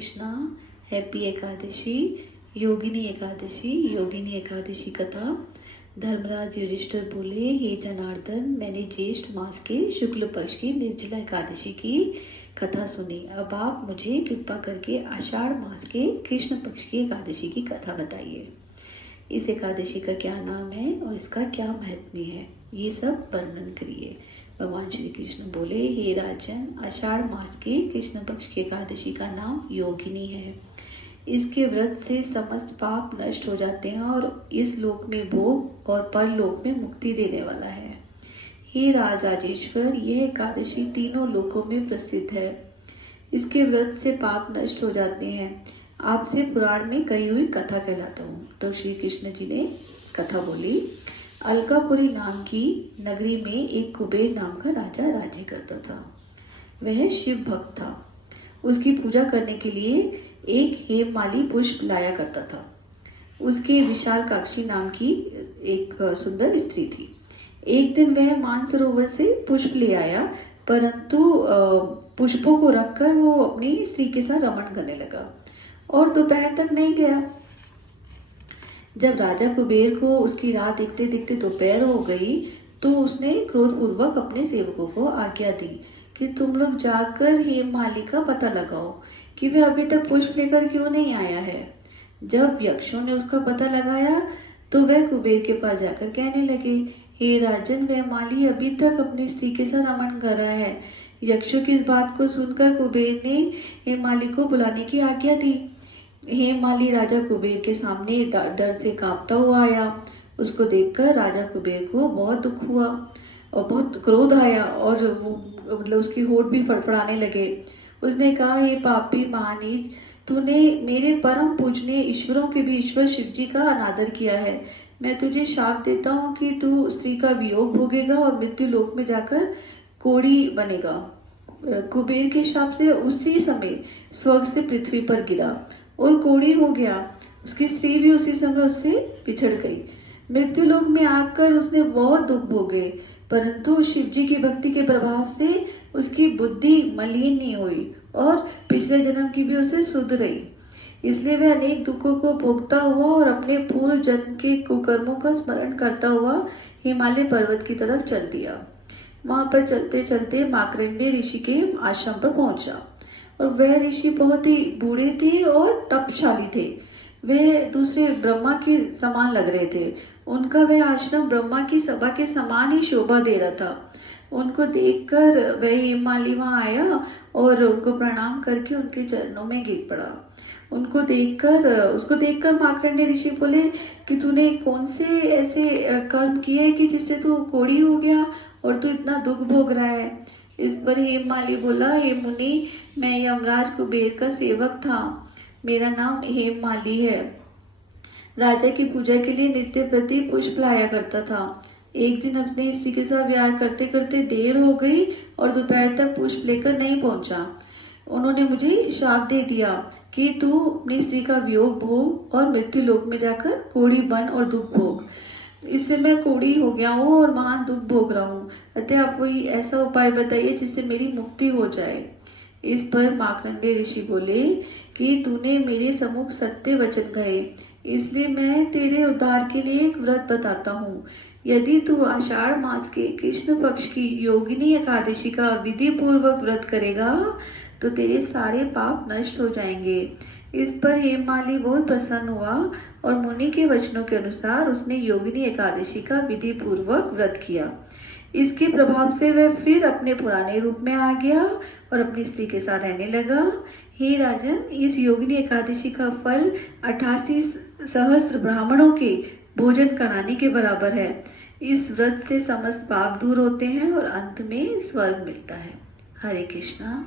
Krishna. Happy Ekadashi, Yogini Ekadashi. Yogini Ekadashi कथा। धर्मराज युधिष्ठिर बोले, हे जनार्दन, मैंने ज्येष्ठ मास के शुक्ल पक्ष की निर्जला एकादशी की कथा सुनी। अब आप मुझे कृपा करके आषाढ़ मास के कृष्ण पक्ष की एकादशी की कथा बताइए। इस एकादशी का क्या नाम है और इसका क्या महत्व है, ये सब वर्णन करिए। भगवान श्री कृष्ण बोले, हे राजन, आषाढ़ मास के कृष्ण पक्ष की एकादशी का नाम योगिनी है। इसके व्रत से समस्त पाप नष्ट हो जाते हैं और इस लोक में भोग और परलोक में मुक्ति देने वाला है। हे राजेश्वर, यह एकादशी तीनों लोकों में प्रसिद्ध है। इसके व्रत से पाप नष्ट हो जाते हैं। आपसे पुराण में कही हुई कथा कहलाता हूँ। तो श्री कृष्ण जी ने कथा बोली। अलकापुरी नाम की नगरी में एक कुबेर नाम का राजा राज्य करता था। वह शिव भक्त था। उसकी पूजा करने के लिए एक हेममाली पुष्प लाया करता था। उसके विशालकाक्षी नाम की एक सुंदर स्त्री थी। एक दिन वह मानसरोवर से पुष्प ले आया, परंतु पुष्पों को रखकर वो अपनी स्त्री के साथ रमण करने लगा और दोपहर तक नहीं गया। जब राजा कुबेर को उसकी राह देखते देखते दोपहर हो गई तो उसने क्रोधपूर्वक अपने सेवकों को आज्ञा दी कि तुम लोग जाकर हेममाली का पता लगाओ कि वह अभी तक पुष्प लेकर क्यों नहीं आया है। जब यक्षों ने उसका पता लगाया तो वह कुबेर के पास जाकर कहने लगे, हे राजन, वह माली अभी तक अपनी स्त्री के साथ रमण कर रहा है। यक्षों की इस बात को सुनकर कुबेर ने हेममाली को बुलाने की आज्ञा दी। हेममाली राजा कुबेर के सामने डर से कांपता हुआ आया। उसको देखकर राजा कुबेर को बहुत दुख हुआ और बहुत क्रोध आया और वो उसकी होठ भी फड़फड़ाने लगे। उसने कहा, हे पापी महानीच, तूने मेरे परम पूजनीय ईश्वरों के भी ईश्वर शिव जी का अनादर किया है। मैं तुझे शाप देता हूँ कि तू स्त्री का वियोग भोगेगा और मृत्यु लोक में जाकर कोढ़ी बनेगा। कुबेर के शाप से उसी समय स्वर्ग से पृथ्वी पर गिरा और कोढ़ी हो गया। उसकी स्त्री भी उसी समय उससे पिछड़ गई। मृत्यु लोक में आकर उसने बहुत दुख भोगे, परंतु शिव जी की भक्ति के प्रभाव से उसकी बुद्धि मलिन नहीं हुई और पिछले जन्म की भी उसे सुध रही। इसलिए वह अनेक दुखों को भोगता हुआ और अपने पूर्व जन्म के कुकर्मों का स्मरण करता हुआ हिमालय पर्वत की तरफ चल दिया। वहां पर चलते चलते मार्कंडेय ऋषि के आश्रम पर पहुंचा और वह ऋषि बहुत ही बूढ़े थे और तपशाली थे। वह दूसरे ब्रह्मा के समान लग रहे थे। उनका वह आश्रम ब्रह्मा की सभा के समान ही शोभा दे रहा था। उनको देखकर वह हेममाली वहां आया और उनको प्रणाम करके उनके चरणों में गिर पड़ा। उसको देखकर मार्कंडेय ऋषि बोले कि तूने कौन से ऐसे कर्म किए कि जिससे तू कोढ़ी हो गया और तू इतना दुख भोग रहा है। इस पर हेममाली बोला, हे मुनि, मैं यमराज कुबेर का सेवक था। मेरा नाम हेममाली है। राजा की पूजा के लिए नित्य प्रति पुष्प लाया करता था। एक दिन अपनी स्त्री के साथ विहार करते करते देर हो गई और दोपहर तक पुष्प लेकर नहीं पहुंचा। उन्होंने मुझे शाप दे दिया कि तू अपनी स्त्री का वियोग भोग और मृत्यु लोक में जाकर कोढ़ी बन और दुख भोग। इससे मैं कोढ़ी हो गया हूँ और महान दुख भोग रहा हूँ। अतः आप कोई ऐसा उपाय बताइए जिससे मेरी मुक्ति हो जाए। इस पर मार्कंडेय ऋषि बोले कि तूने मेरे सम्मुख सत्य वचन कहे, इसलिए मैं तेरे उद्धार के लिए एक व्रत बताता हूँ। यदि तू आषाढ़ मास के कृष्ण पक्ष की योगिनी एकादशी का विधि पूर्वक व्रत करेगा तो तेरे सारे पाप नष्ट हो जाएंगे। इस पर हेममाली बहुत प्रसन्न हुआ और मुनि के वचनों के अनुसार उसने योगिनी एकादशी का विधि पूर्वक व्रत किया। इसके प्रभाव से वह फिर अपने पुराने रूप में आ गया और अपनी स्त्री के साथ रहने लगा। हे राजन, इस योगिनी एकादशी का फल 88 सहस्त्र ब्राह्मणों के भोजन कराने के बराबर है। इस व्रत से समस्त पाप दूर होते हैं और अंत में स्वर्ग मिलता है। हरे कृष्णा।